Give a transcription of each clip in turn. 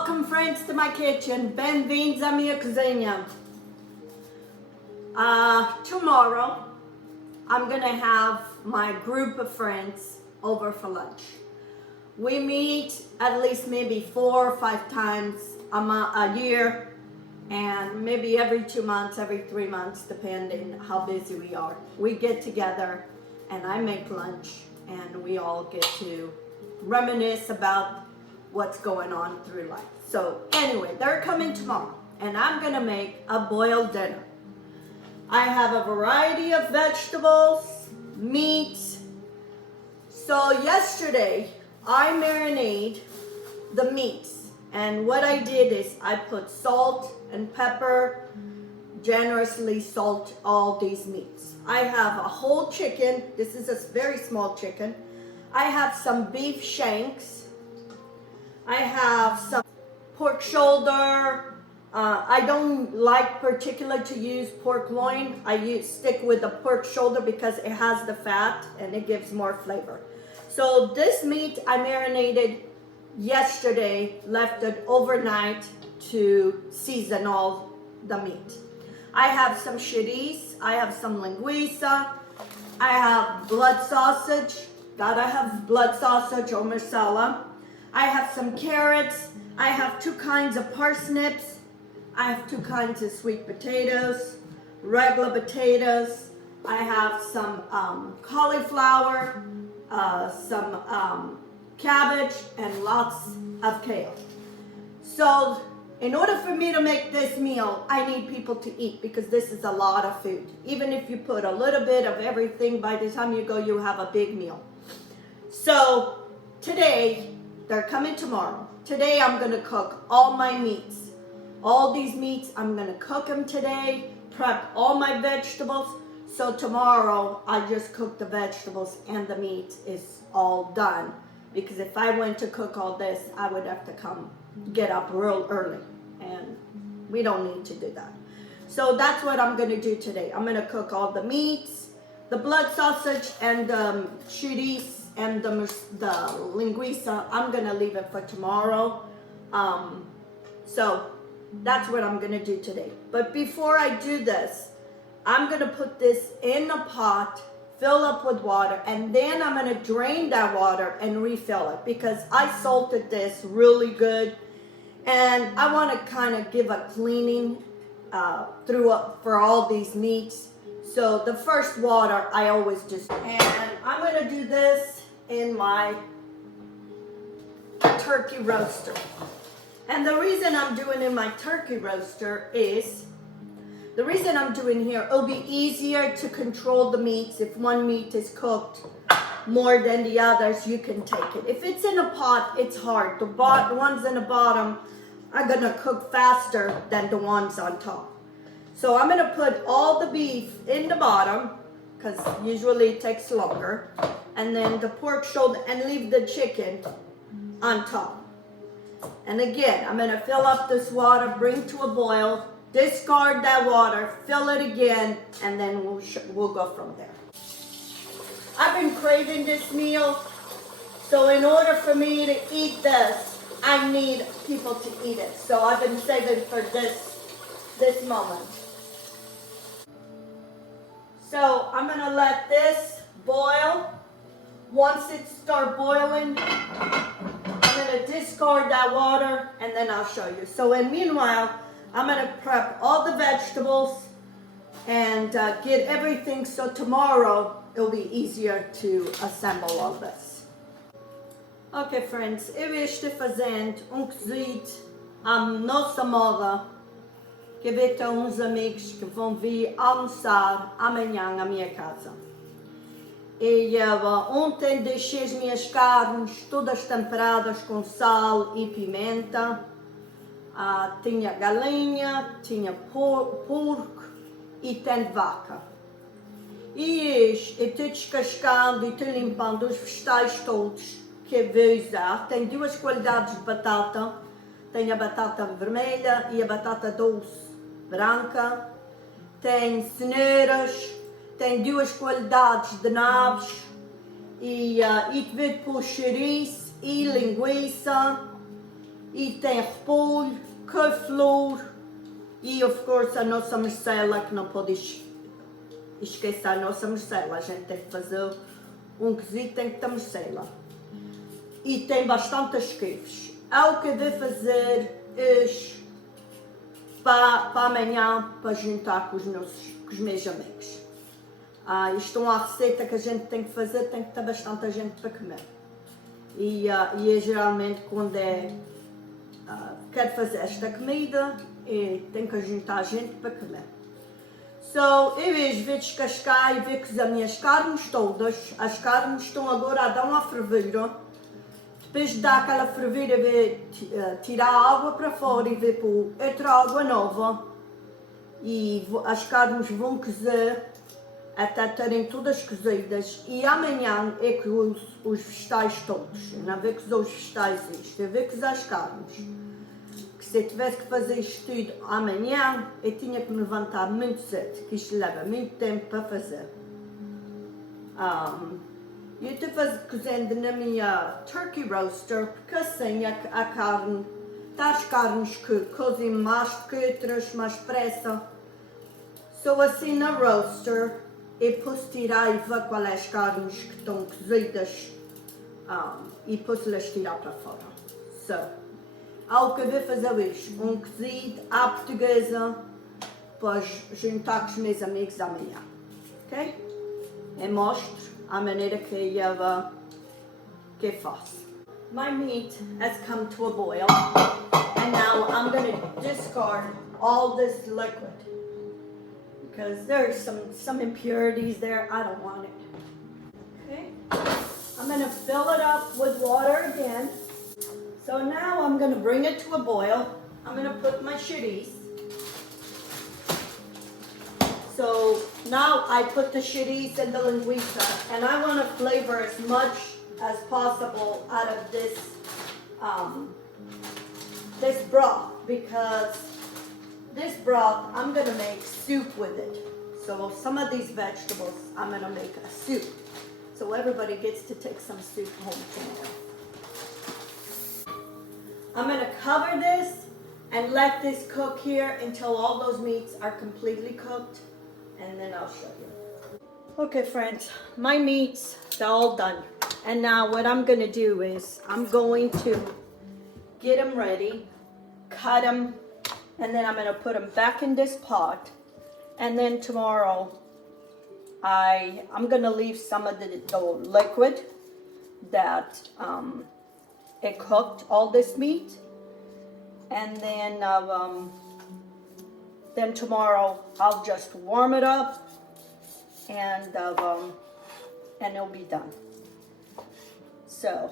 Welcome friends to my kitchen. Bem-vindos à minha cozinha. Tomorrow I'm gonna have my group of friends over for lunch. We meet at least maybe 4 or 5 times a year, and maybe every 2 months, every 3 months, depending how busy we are. We get together and I make lunch and we all get to reminisce about what's going on through life. So anyway, they're coming tomorrow and I'm gonna make a boiled dinner. I have a variety of vegetables, meat. So yesterday I marinated the meats, and what I did is I put salt and pepper, generously salt all these meats. I have a whole chicken. This is a very small chicken. I have some beef shanks. I have some pork shoulder. I don't like particularly to use pork loin. I stick with the pork shoulder because it has the fat and it gives more flavor. So this meat I marinated yesterday, left it overnight to season all the meat. I have some chouriço, I have some linguiça, I have blood sausage, gotta have blood sausage or morcela. I have some carrots, I have 2 kinds of parsnips, I have 2 kinds of sweet potatoes, regular potatoes, I have some cauliflower, some cabbage, and lots of kale. So in order for me to make this meal, I need people to eat because this is a lot of food. Even if you put a little bit of everything, by the time you go, you have a big meal. So today, they're coming tomorrow. Today I'm gonna cook all my meats. All these meats, I'm gonna cook them today, prep all my vegetables. So tomorrow I just cook the vegetables and the meat is all done. Because if I went to cook all this, I would have to get up real early, and we don't need to do that. So that's what I'm gonna do today. I'm gonna cook all the meats, the blood sausage and the chouriço and the linguiça. I'm gonna leave it for tomorrow. So that's what I'm gonna do today. But before I do this, I'm gonna put this in a pot, fill up with water, and then I'm gonna drain that water and refill it because I salted this really good, and I want to kind of give a cleaning for all these meats. So the first water I always just, and I'm gonna do this in my turkey roaster. And the reason I'm doing in my turkey roaster is, the reason I'm doing here, it'll be easier to control the meats. If one meat is cooked more than the others, you can take it. If it's in a pot, it's hard. The ones in the bottom are gonna cook faster than the ones on top. So I'm gonna put all the beef in the bottom, because usually it takes longer, and then the pork shoulder, and leave the chicken on top. And again, I'm gonna fill up this water, bring to a boil, discard that water, fill it again, and then we'll go from there. I've been craving this meal, so in order for me to eat this, I need people to eat it. So I've been saving for this moment. So I'm gonna let this boil. Once it starts boiling, I'm gonna discard that water and then I'll show you. So meanwhile, I'm gonna prep all the vegetables and get everything so tomorrow it'll be easier to assemble all this. Ok friends, eu estou fazendo cozido à nossa moda, que vai ter uns amigos que vão vir almoçar amanhã à minha casa. E ontem deixei as minhas carnes todas temperadas com sal e pimenta. Tinha galinha, tinha porco e tem vaca. E estou descascando e estou limpando os vegetais todos que vou usar. Tem 2 qualidades de batata. Tem a batata vermelha e a batata doce branca. Tem cenouras. Tem 2 qualidades de nabos. E vou pôr chouriço e linguiça. E tem repolho, couve-flor e, of course, a nossa morcela, que não pode esquecer a nossa morcela. A gente tem que fazer um cozido, tem que ter morcela. E tem bastantes couves. O que eu vou fazer hoje para amanhã, para juntar com os meus amigos. Isto é uma receita que a gente tem que fazer, tem que ter bastante gente para comer. E é geralmente quando quero fazer esta comida, tenho que juntar gente para comer. Eu hoje vou descascar e vou cozer as minhas carnes todas. As carnes estão agora a dar uma fervura. Depois de dar aquela fervura, vou tirar a água para fora e vou pôr outra água nova. E as carnes vão cozer até terem todas cozidas. E amanhã é que uso os vegetais todos. Eu não vou cozer os vegetais isto, eu vou cozer as carnes. Que se eu tivesse que fazer isto tudo amanhã, eu tinha que me levantar muito cedo, que isto leva muito tempo para fazer. Eu estou cozendo na minha turkey roaster, porque assim a carne, as carnes que cozem mais do que outras, mais depressa. Assim na roaster, eu posso tirar e ver quais as carnes que estão cozidas e posso-las tirar para fora. O que eu vou fazer hoje, um cozido à portuguesa, para juntar com os meus amigos amanhã. Ok? Eu mostro a maneira que eu faço. My meat has come to a boil, and now I'm going to discard all this liquid because there's some impurities there. I don't want it. Okay? I'm going to fill it up with water again. So now I'm going to bring it to a boil. I'm going to put my chouriço. So now I put the chouriço and the linguiça, and I want to flavor as much as possible out of this this broth, because this broth I'm going to make soup with it. So some of these vegetables I'm going to make a soup. So everybody gets to take some soup home tomorrow. I'm going to cover this and let this cook here until all those meats are completely cooked, and then I'll show you. Okay friends, my meats, they're all done. And now what I'm going to do is I'm going to get them ready, cut them, and then I'm going to put them back in this pot. And then tomorrow I'm going to leave some of the liquid that it cooked all this meat, and then tomorrow I'll just warm it up, and it'll be done. So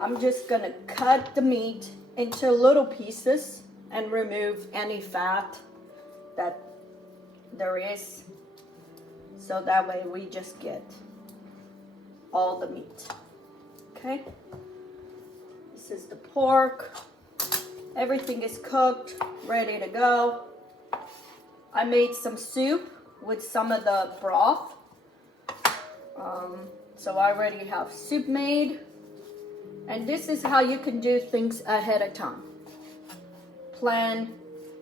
I'm just gonna cut the meat into little pieces and remove any fat that there is, so that way we just get all the meat. Okay? This is the pork. Everything is cooked, ready to go. I made some soup with some of the broth. So I already have soup made. And this is how you can do things ahead of time. Plan,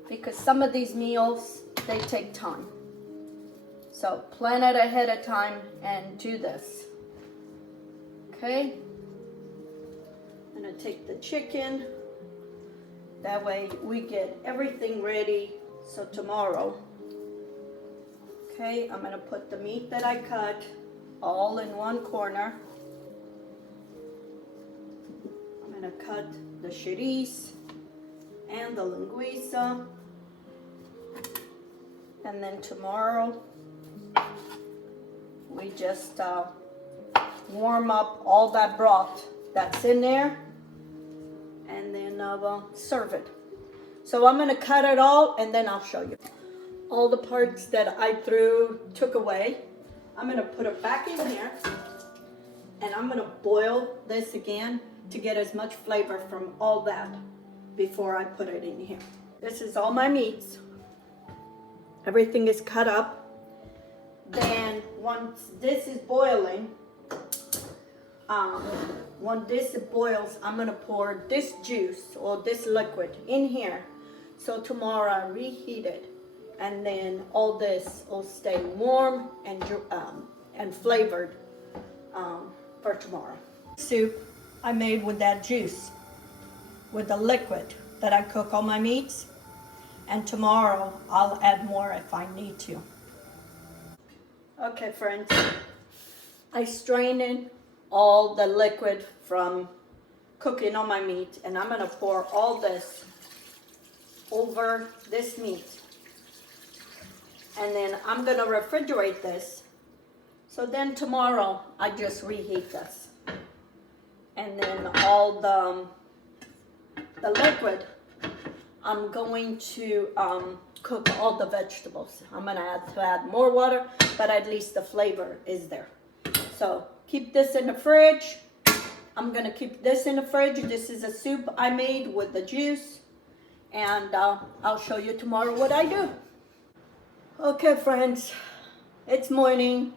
because some of these meals, they take time. So plan it ahead of time and do this. Okay? I'm gonna take the chicken. That way we get everything ready. So tomorrow, okay, I'm gonna put the meat that I cut all in one corner. I'm gonna cut the chouriço and the linguiça. And then tomorrow, we just warm up all that broth that's in there, and then serve it. So I'm going to cut it all, and then I'll show you. All the parts that I took away, I'm going to put it back in here, and I'm going to boil this again to get as much flavor from all that before I put it in here. This is all my meats. Everything is cut up. Then once this is boiling, when this boils, I'm gonna pour this juice or this liquid in here. So tomorrow I reheat it, and then all this will stay warm and flavored for tomorrow. Soup I made with that juice, with the liquid that I cook all my meats, and tomorrow I'll add more if I need to. Okay, friends, I strained in all the liquid from cooking on my meat, and I'm gonna pour all this over this meat, and then I'm gonna refrigerate this, so then tomorrow I just reheat this, and then all the liquid I'm going to cook all the vegetables. I'm gonna add more water, but at least the flavor is there. So keep this in the fridge. I'm gonna keep this in the fridge. This is a soup I made with the juice, and I'll show you tomorrow what I do. Okay, friends, it's morning,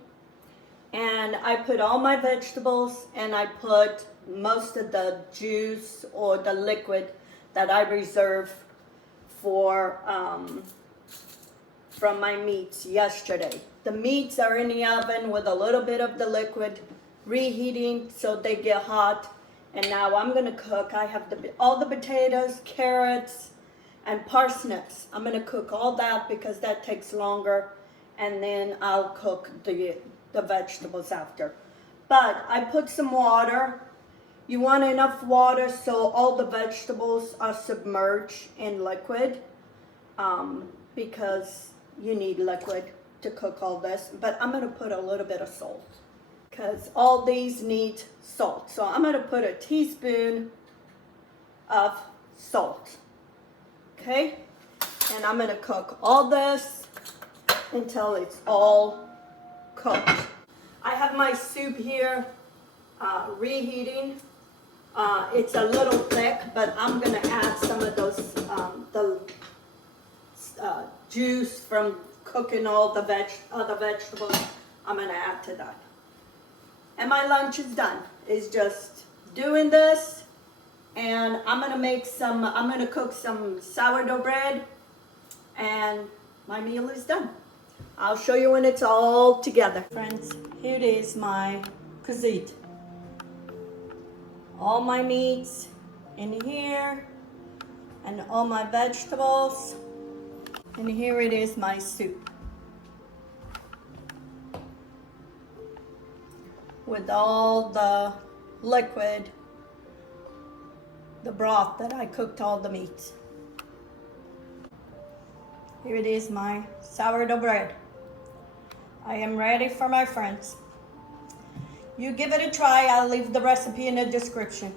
and I put all my vegetables, and I put most of the juice or the liquid that I reserved for from my meats yesterday. The meats are in the oven with a little bit of the liquid reheating so they get hot, and now I'm gonna cook. I have all the potatoes, carrots, and parsnips. I'm gonna cook all that because that takes longer, and then I'll cook the vegetables after. But I put some water. You want enough water so all the vegetables are submerged in liquid, because you need liquid to cook all this. But I'm gonna put a little bit of salt because all these need salt. So I'm gonna put a teaspoon of salt, okay? And I'm gonna cook all this until it's all cooked. I have my soup here reheating. It's a little thick, but I'm gonna add some of those juice from cooking all the other vegetables. I'm gonna add to that, and my lunch is done. It's just doing this, and I'm gonna cook some sourdough bread, and my meal is done. I'll show you when it's all together. Friends, here it is, my COZIDO. All my meats in here, and all my vegetables, and here it is, my soup with all the liquid, the broth that I cooked all the meats. Here it is, my sourdough bread. I am ready for my friends. You give it a try. I'll leave the recipe in the description.